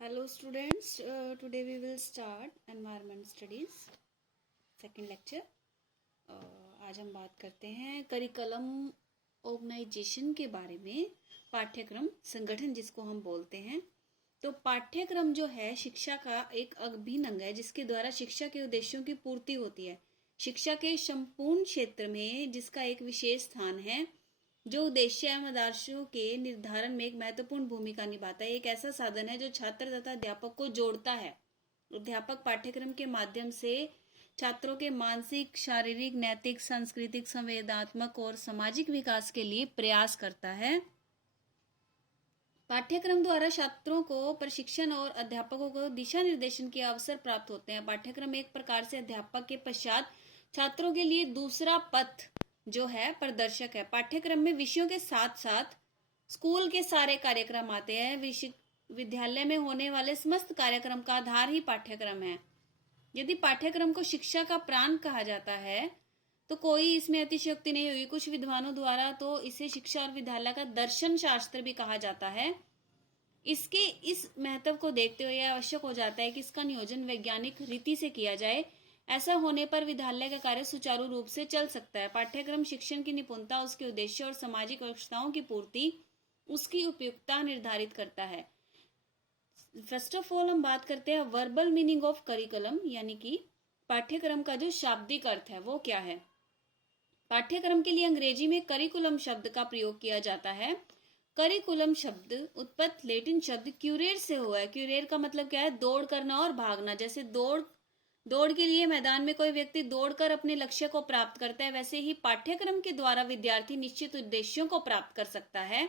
Hello students, today we will start environment studies second lecture. आज हम बात करते हैं करिकुलम ऑर्गेनाइजेशन के बारे में, पाठ्यक्रम संगठन जिसको हम बोलते हैं। तो पाठ्यक्रम जो है शिक्षा का एक अभिन्न अंग है जिसके द्वारा शिक्षा के उद्देश्यों की पूर्ति होती है। शिक्षा के संपूर्ण क्षेत्र में जिसका एक विशेष स्थान है, जो उद्देश्य एवं आदर्शों के निर्धारण में एक महत्वपूर्ण भूमिका निभाता है। एक ऐसा साधन है जो छात्र तथा अध्यापक को जोड़ता है। अध्यापक पाठ्यक्रम के माध्यम से छात्रों के मानसिक, शारीरिक, नैतिक, सांस्कृतिक, संवेदनात्मक और सामाजिक विकास के लिए प्रयास करता है। पाठ्यक्रम द्वारा छात्रों को प्रशिक्षण और अध्यापकों को दिशा निर्देशन के अवसर प्राप्त होते हैं। पाठ्यक्रम एक प्रकार से अध्यापक के पश्चात छात्रों के लिए दूसरा पथ जो है प्रदर्शक है। पाठ्यक्रम में विषयों के साथ साथ स्कूल के सारे कार्यक्रम आते हैं। विद्यालय में होने वाले समस्त कार्यक्रम का आधार ही पाठ्यक्रम है। यदि पाठ्यक्रम को शिक्षा का प्राण कहा जाता है तो कोई इसमें अतिशयोक्ति नहीं हुई। कुछ विद्वानों द्वारा तो इसे शिक्षा और विद्यालय का दर्शन शास्त्र भी कहा जाता है। इसके इस महत्व को देखते हुए यह आवश्यक हो जाता है कि इसका नियोजन वैज्ञानिक रीति से किया जाए। ऐसा होने पर विद्यालय का कार्य सुचारू रूप से चल सकता है। पाठ्यक्रम शिक्षण की निपुणता, उसके उद्देश्य और सामाजिक आवश्यकताओं की पूर्ति, उसकी उपयुक्तता निर्धारित करता है। फर्स्ट ऑफ ऑल हम बात करते हैं वर्बल मीनिंग ऑफ करिकुलम, यानी कि पाठ्यक्रम का जो शाब्दिक अर्थ है वो क्या है। पाठ्यक्रम के लिए अंग्रेजी में करिकुलम शब्द का प्रयोग किया जाता है। करिकुलम शब्द उत्पत्ति लैटिन शब्द क्यूरेर से हुआ है। क्यूरेर का मतलब क्या है? दौड़ करना और भागना। जैसे दौड़ के लिए मैदान में कोई व्यक्ति दौड़कर अपने लक्ष्य को प्राप्त करता है, वैसे ही पाठ्यक्रम के द्वारा विद्यार्थी निश्चित उद्देश्यों को प्राप्त कर सकता है।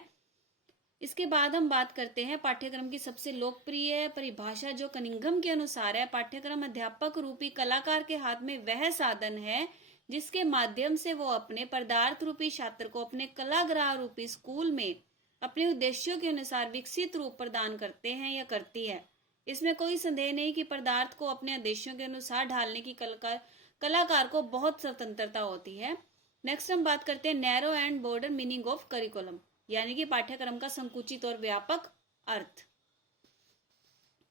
इसके बाद हम बात करते हैं पाठ्यक्रम की सबसे लोकप्रिय परिभाषा जो कनिंघम के अनुसार है। पाठ्यक्रम अध्यापक रूपी कलाकार के हाथ में वह साधन है जिसके माध्यम से वो अपने पदार्थ रूपी छात्र को अपने कलाग्रह रूपी स्कूल में अपने उद्देश्यों के अनुसार विकसित रूप प्रदान करते हैं या करती है। इसमें कोई संदेह नहीं कि पदार्थ को अपने उद्देश्यों के अनुसार ढालने की कलाकार को बहुत स्वतंत्रता होती है। नेक्स्ट हम बात करते हैं narrow and border meaning of curriculum, यानी कि पाठ्यक्रम का संकुचित और व्यापक अर्थ।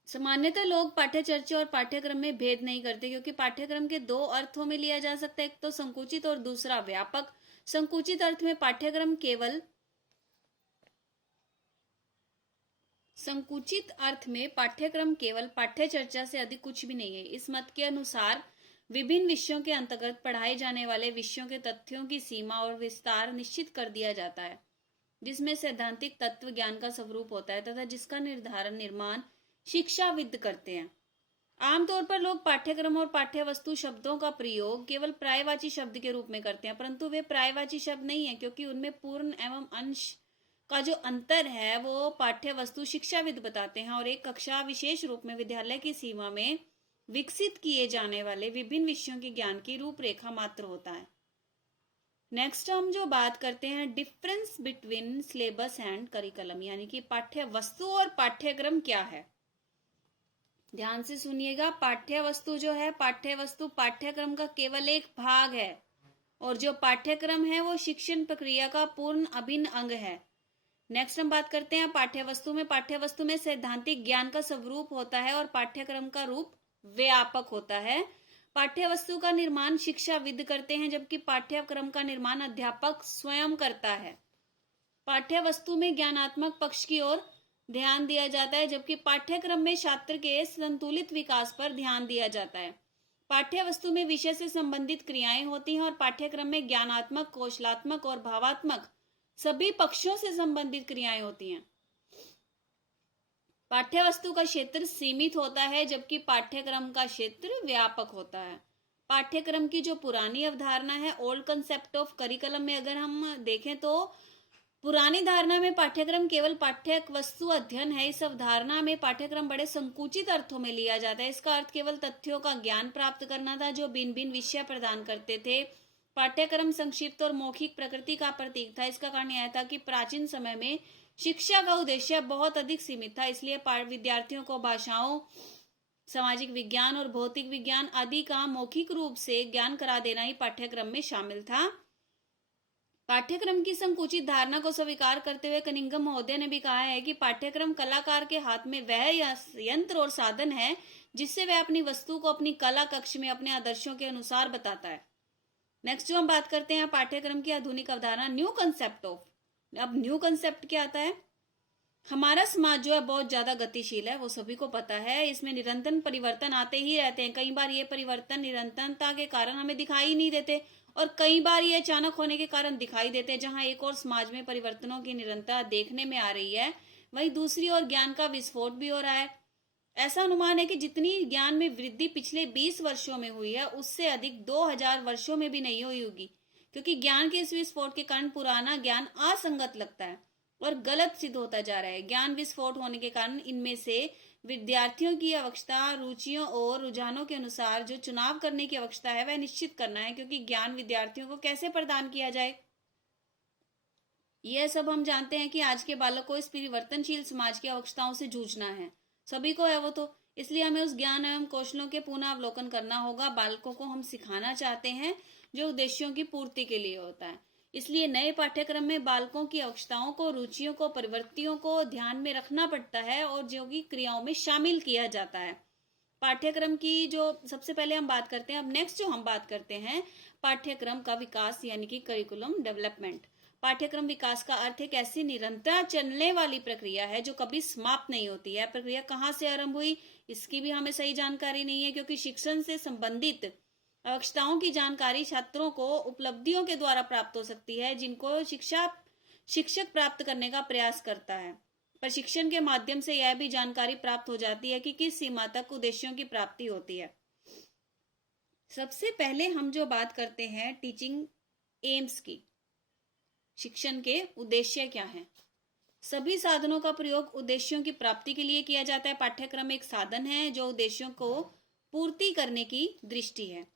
सामान्यतः लोग पाठ्यचर्चा और पाठ्यक्रम में भेद नहीं करते, क्योंकि पाठ्यक्रम के दो अर्थों में लिया जा सकता है, एक तो संकुचित और दूसरा व्यापक। संकुचित अर्थ में पाठ्यक्रम केवल पाठ्यचर्चा से अधिक कुछ भी नहीं है। इस मत के अनुसार विभिन्न विषयों के अंतर्गत पढ़ाए जाने वाले विषयों के तथ्यों की सीमा और विस्तार निश्चित कर दिया जाता है, जिसमें सैद्धांतिक तत्व ज्ञान का स्वरूप होता है तथा जिसका निर्माण शिक्षाविद करते हैं। आमतौर पर लोग पाठ्यक्रम और पाठ्यवस्तु शब्दों का प्रयोग केवल पर्यायवाची शब्द के रूप में करते हैं, परंतु वे पर्यायवाची शब्द नहीं है, क्योंकि उनमें पूर्ण एवं अंश का जो अंतर है वो पाठ्यवस्तु शिक्षाविद बताते हैं और एक कक्षा विशेष रूप में विद्यालय की सीमा में विकसित किए जाने वाले विभिन्न विषयों के ज्ञान की रूपरेखा मात्र होता है। नेक्स्ट हम जो बात करते हैं difference between syllabus and curriculum, यानी कि पाठ्यवस्तु और पाठ्यक्रम क्या है। ध्यान से सुनिएगा, पाठ्यवस्तु जो है, पाठ्यवस्तु पाठ्यक्रम का केवल एक भाग है और जो पाठ्यक्रम है वो शिक्षण प्रक्रिया का पूर्ण अभिन्न अंग है। नेक्स्ट हम बात करते हैं पाठ्यवस्तु में सैद्धांतिक ज्ञान का स्वरूप होता है और पाठ्यक्रम का रूप व्यापक होता है। पाठ्यवस्तु का निर्माण शिक्षाविद करते हैं, जबकि पाठ्यक्रम का निर्माण अध्यापक स्वयं करता है। पाठ्यवस्तु में ज्ञानात्मक पक्ष की ओर ध्यान दिया जाता है, जबकि पाठ्यक्रम में छात्र के संतुलित विकास पर ध्यान दिया जाता है। पाठ्यवस्तु में विषय से संबंधित क्रियाएं होती हैं और पाठ्यक्रम में ज्ञानात्मक, कौशलात्मक और भावात्मक सभी पक्षों से संबंधित क्रियाएं होती हैं। पाठ्यवस्तु का क्षेत्र सीमित होता है, जबकि पाठ्यक्रम का क्षेत्र व्यापक होता है। पाठ्यक्रम की जो पुरानी अवधारणा है, ओल्ड कंसेप्ट ऑफ करिकुलम में अगर हम देखें तो पुरानी धारणा में पाठ्यक्रम केवल पाठ्य वस्तु अध्ययन है। इस अवधारणा में पाठ्यक्रम बड़े संकुचित अर्थों में लिया जाता है। इसका अर्थ केवल तथ्यों का ज्ञान प्राप्त करना था जो भिन्न भिन्न विषय प्रदान करते थे। पाठ्यक्रम संक्षिप्त और मौखिक प्रकृति का प्रतीक था। इसका कारण यह था कि प्राचीन समय में शिक्षा का उद्देश्य बहुत अधिक सीमित था, इसलिए विद्यार्थियों को भाषाओं, सामाजिक विज्ञान और भौतिक विज्ञान आदि का मौखिक रूप से ज्ञान करा देना ही पाठ्यक्रम में शामिल था। पाठ्यक्रम की संकुचित धारणा को स्वीकार करते हुए कनिंघम महोदय ने भी कहा है कि पाठ्यक्रम कलाकार के हाथ में वह यंत्र और साधन है जिससे वह अपनी वस्तु को अपनी कला कक्ष में अपने आदर्शों के अनुसार बताता है। नेक्स्ट जो हम बात करते हैं पाठ्यक्रम की आधुनिक अवधारणा, न्यू कंसेप्ट ऑफ। अब न्यू कंसेप्ट क्या आता है? हमारा समाज जो है बहुत ज्यादा गतिशील है, वो सभी को पता है। इसमें निरंतर परिवर्तन आते ही रहते हैं। कई बार ये परिवर्तन निरंतरता के कारण हमें दिखाई नहीं देते और कई बार ये अचानक होने के कारण दिखाई देते हैं। जहां एक और समाज में परिवर्तनों की निरंतरता देखने में आ रही है, वहीं दूसरी ओर ज्ञान का विस्फोट भी हो रहा है। ऐसा अनुमान है कि जितनी ज्ञान में वृद्धि पिछले 20 वर्षों में हुई है, उससे अधिक 2000 वर्षों में भी नहीं हुई होगी, क्योंकि ज्ञान के इस विस्फोट के कारण पुराना ज्ञान असंगत लगता है और गलत सिद्ध होता जा रहा है। ज्ञान विस्फोट होने के कारण इनमें से विद्यार्थियों की आवश्यकता, रुचियों और रुझानों के अनुसार जो चुनाव करने की आवश्यकता है वह निश्चित करना है, क्योंकि ज्ञान विद्यार्थियों को कैसे प्रदान किया जाए, यह सब हम जानते हैं कि आज के बालक को इस परिवर्तनशील समाज की आवश्यकताओं से जूझना है। सभी को है वो तो, इसलिए हमें उस ज्ञान एवं कौशलों के पुनः अवलोकन करना होगा। बालकों को हम सिखाना चाहते हैं जो उद्देश्यों की पूर्ति के लिए होता है। इसलिए नए पाठ्यक्रम में बालकों की आवश्यकताओं को, रुचियों को, प्रवृत्तियों को ध्यान में रखना पड़ता है और जो की क्रियाओं में शामिल किया जाता है। पाठ्यक्रम की जो सबसे पहले हम बात करते हैं, अब नेक्स्ट जो हम बात करते हैं पाठ्यक्रम का विकास यानी कि करिकुलम डेवलपमेंट। पाठ्यक्रम विकास का अर्थ एक ऐसी निरंतर चलने वाली प्रक्रिया है जो कभी समाप्त नहीं होती है। प्रक्रिया कहाँ से आरंभ हुई, इसकी भी हमें सही जानकारी नहीं है, क्योंकि शिक्षण से संबंधित आवश्यकताओं की जानकारी छात्रों को उपलब्धियों के द्वारा प्राप्त हो सकती है, जिनको शिक्षक प्राप्त करने का प्रयास करता है। प्रशिक्षण के माध्यम से यह भी जानकारी प्राप्त हो जाती है कि किस सीमा तक उद्देश्यों की प्राप्ति होती है। सबसे पहले हम जो बात करते हैं टीचिंग एम्स की, शिक्षण के उद्देश्य क्या हैं। सभी साधनों का प्रयोग उद्देश्यों की प्राप्ति के लिए किया जाता है। पाठ्यक्रम एक साधन है जो उद्देश्यों को पूर्ति करने की दृष्टि है।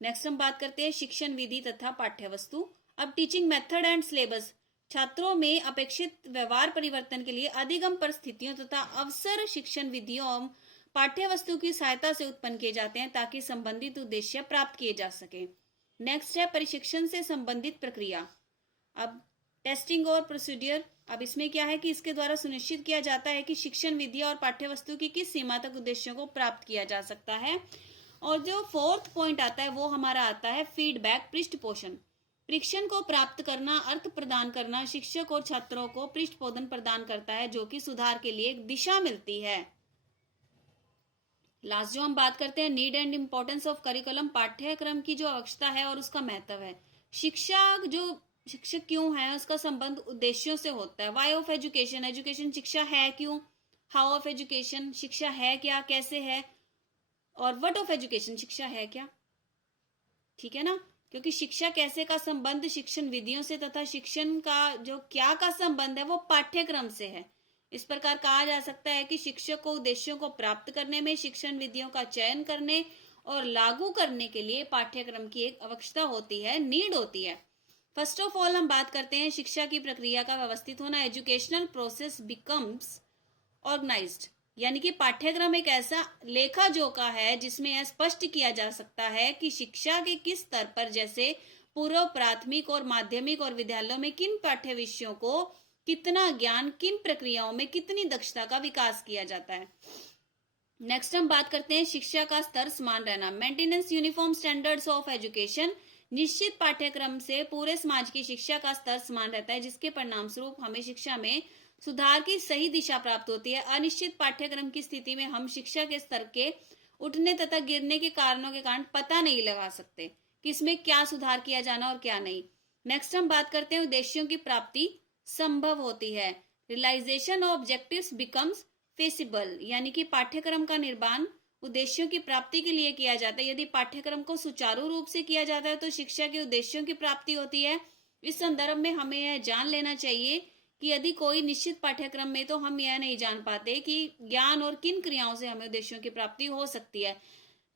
नेक्स्ट हम बात करते हैं शिक्षण विधि तथा पाठ्यवस्तु। अब टीचिंग मेथड एंड सिलेबस। छात्रों में अपेक्षित व्यवहार परिवर्तन के लिए अधिगम परिस्थितियों तथा अवसर शिक्षण विधियों एवं पाठ्यवस्तु की सहायता से उत्पन्न किए जाते हैं ताकि संबंधित उद्देश्य प्राप्त किए जा सके। नेक्स्ट है प्रशिक्षण से संबंधित प्रक्रिया। अब टेस्टिंग और प्रोसीडियर। अब इसमें क्या है कि इसके द्वारा सुनिश्चित किया जाता है कि शिक्षण विधि और पाठ्यवस्तु की किस सीमा तक उद्देश्यों को प्राप्त किया जा सकता है। और जो फोर्थ पॉइंट आता है वो हमारा आता है फीडबैक, पृष्ठपोषण। परीक्षण को प्राप्त करना, अर्थ प्रदान करना शिक्षक और छात्रों को पृष्ठपोषण प्रदान करता है, जो कि सुधार के लिए एक दिशा मिलती है। लास्ट जो हम बात करते हैं need and importance of curriculum. पाठ्यक्रम की जो आवश्यकता है और उसका महत्व है। शिक्षक क्यों है, उसका संबंध उद्देश्यों से होता है। वाई ऑफ एजुकेशन, एजुकेशन शिक्षा है क्यों। हाउ ऑफ एजुकेशन, शिक्षा है क्या, कैसे है। और व्हाट ऑफ एजुकेशन, शिक्षा है क्या। ठीक है ना, क्योंकि शिक्षा कैसे का संबंध शिक्षण विधियों से तथा शिक्षण का जो क्या का संबंध है वो पाठ्यक्रम से है। इस प्रकार कहा जा सकता है कि शिक्षक को उद्देश्यों को प्राप्त करने में, शिक्षण विधियों का चयन करने और लागू करने के लिए पाठ्यक्रम की एक आवश्यकता होती है, नीड होती है। फर्स्ट ऑफ ऑल हम बात करते हैं शिक्षा की प्रक्रिया का व्यवस्थित होना। एजुकेशनल प्रोसेस बिकम्स ऑर्गेनाइज्ड, यानी कि पाठ्यक्रम एक ऐसा लेखा जोखा है जिसमें यह स्पष्ट किया जा सकता है कि शिक्षा के किस स्तर पर, जैसे पूर्व प्राथमिक और माध्यमिक और विद्यालयों में किन पाठ्य विषयों को कितना ज्ञान, किन प्रक्रियाओं में कितनी दक्षता का विकास किया जाता है। नेक्स्ट हम बात करते हैं शिक्षा का स्तर समान रहना। Maintenance uniform standards of education. निश्चित पाठ्यक्रम से पूरे समाज की शिक्षा का स्तर समान रहता है, जिसके परिणाम स्वरूप हमें शिक्षा में सुधार की सही दिशा प्राप्त होती है। अनिश्चित पाठ्यक्रम की स्थिति में हम शिक्षा के स्तर के उठने तथा गिरने के कारणों के कारण पता नहीं लगा सकते कि इसमें क्या सुधार किया जाना और क्या नहीं। नेक्स्ट हम बात करते हैं उद्देश्यों की प्राप्ति संभव होती है। Realisation of objectives becomes feasible, यानी कि पाठ्यक्रम का निर्माण उद्देश्यों की प्राप्ति के लिए किया जाता है। यदि पाठ्यक्रम को सुचारू रूप से किया जाता है तो शिक्षा के उद्देश्यों की प्राप्ति होती है। इस संदर्भ में हमें यह जान लेना चाहिए कि यदि कोई निश्चित पाठ्यक्रम में, तो हम यह नहीं जान पाते कि ज्ञान और किन क्रियाओं से हमें उद्देश्यों की प्राप्ति हो सकती है।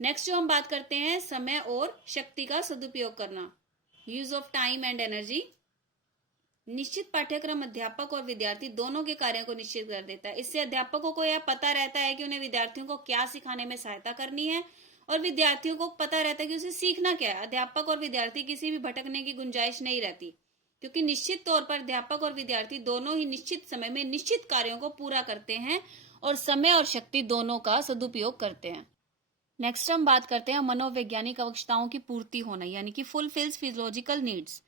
नेक्स्ट जो हम बात करते हैं समय और शक्ति का सदुपयोग करना, use of time and energy. निश्चित पाठ्यक्रम अध्यापक और विद्यार्थी दोनों के कार्यों को निश्चित कर देता है। इससे अध्यापकों को यह पता रहता है कि उन्हें विद्यार्थियों को क्या सिखाने में सहायता करनी है और विद्यार्थियों को पता रहता है कि उसे सीखना क्या है। अध्यापक और विद्यार्थी किसी भी भटकने की गुंजाइश नहीं रहती, क्योंकि निश्चित तौर पर अध्यापक और विद्यार्थी दोनों ही निश्चित समय में निश्चित कार्यों को पूरा करते हैं और समय और शक्ति दोनों का सदुपयोग करते हैं। नेक्स्ट हम बात करते हैं मनोवैज्ञानिक आवश्यकताओं की पूर्ति होना, यानी कि फुलफिल्स फिजियोलॉजिकल नीड्स।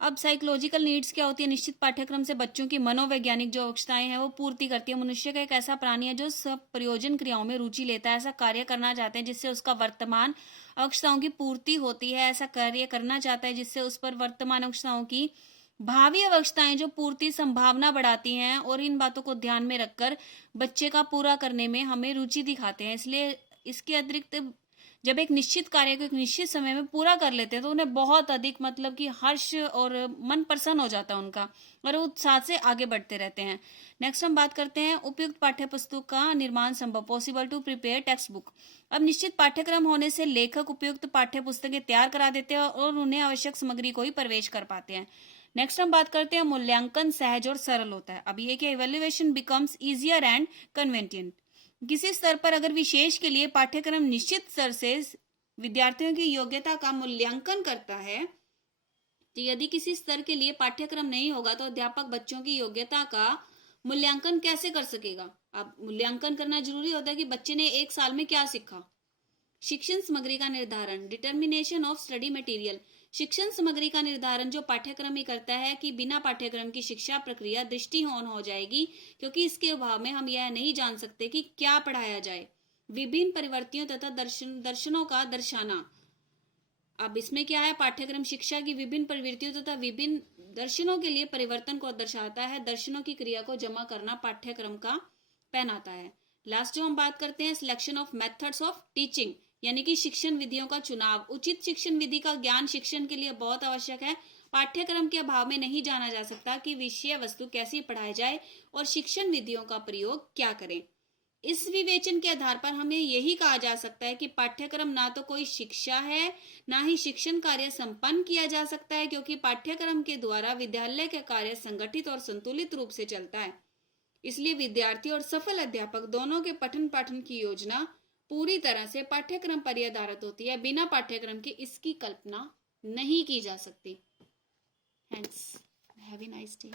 अब साइकोलॉजिकल नीड्स क्या होती है? निश्चित पाठ्यक्रम से बच्चों की मनोवैज्ञानिक जो आवश्यकताएं हैं वो पूर्ति करती है। मनुष्य का एक ऐसा प्राणी है जो सब प्रयोजन क्रियाओं में रुचि लेता है, ऐसा कार्य करना चाहते हैं जिससे उसका वर्तमान आवश्यकताओं की पूर्ति होती है, ऐसा कार्य करना चाहता है जिससे उस पर वर्तमान आवश्यकताओं की भावी आवश्यकताएं जो पूर्ति संभावना बढ़ाती हैं, और इन बातों को ध्यान में रखकर बच्चे का पूरा करने में हमें रुचि दिखाते हैं। इसलिए इसके अतिरिक्त जब एक निश्चित कार्य को एक निश्चित समय में पूरा कर लेते हैं तो उन्हें बहुत अधिक मतलब कि हर्ष और मन प्रसन्न हो जाता है उनका, और वो उत्साह से आगे बढ़ते रहते हैं। नेक्स्ट हम बात करते हैं उपयुक्त पाठ्य पुस्तक का निर्माण संभव, possible to prepare text book. अब निश्चित पाठ्यक्रम होने से लेखक उपयुक्त पाठ्य पुस्तकें तैयार करा देते हैं और उन्हें आवश्यक सामग्री को ही प्रवेश कर पाते हैं। नेक्स्ट हम बात करते हैं मूल्यांकन सहज और सरल होता है। अब ये कि evaluation becomes easier and convenient. किसी स्तर पर अगर विशेष के लिए पाठ्यक्रम निश्चित स्तर से विद्यार्थियों की योग्यता का मूल्यांकन करता है, तो यदि किसी स्तर के लिए पाठ्यक्रम नहीं होगा तो अध्यापक बच्चों की योग्यता का मूल्यांकन कैसे कर सकेगा? अब मूल्यांकन करना जरूरी होता है कि बच्चे ने एक साल में क्या सीखा। शिक्षण सामग्री का निर्धारण, डिटर्मिनेशन ऑफ स्टडी मटेरियल। शिक्षण सामग्री का निर्धारण जो पाठ्यक्रम ही करता है कि बिना पाठ्यक्रम की शिक्षा प्रक्रिया दृष्टिहीन हो जाएगी, क्योंकि इसके अभाव में हम यह नहीं जान सकते कि क्या पढ़ाया जाए। विभिन्न परिवर्तियों तथा दर्शनों का दर्शाना। अब इसमें क्या है? पाठ्यक्रम शिक्षा की विभिन्न प्रवृत्तियों तथा विभिन्न दर्शनों के लिए परिवर्तन को दर्शाता है। दर्शनों की क्रिया को जमा करना पाठ्यक्रम का पहनाता है। लास्ट जो हम बात करते हैं selection of methods of teaching, यानी कि शिक्षण विधियों का चुनाव। उचित शिक्षण विधि का ज्ञान शिक्षण के लिए बहुत आवश्यक है। पाठ्यक्रम के अभाव में नहीं जाना जा सकता कि विषय वस्तु कैसी पढ़ाई जाए और शिक्षण विधियों का प्रयोग क्या करें। इस विवेचन के आधार पर हमें यही कहा जा सकता है कि पाठ्यक्रम ना तो कोई शिक्षा है, ना ही शिक्षण कार्य संपन्न किया जा सकता है, क्योंकि पाठ्यक्रम के द्वारा विद्यालय का कार्य संगठित और संतुलित रूप से चलता है। इसलिए विद्यार्थी और सफल अध्यापक दोनों के पठन पाठन की योजना पूरी तरह से पाठ्यक्रम पर आधारित होती है। बिना पाठ्यक्रम के इसकी कल्पना नहीं की जा सकती। Hence, have a nice day.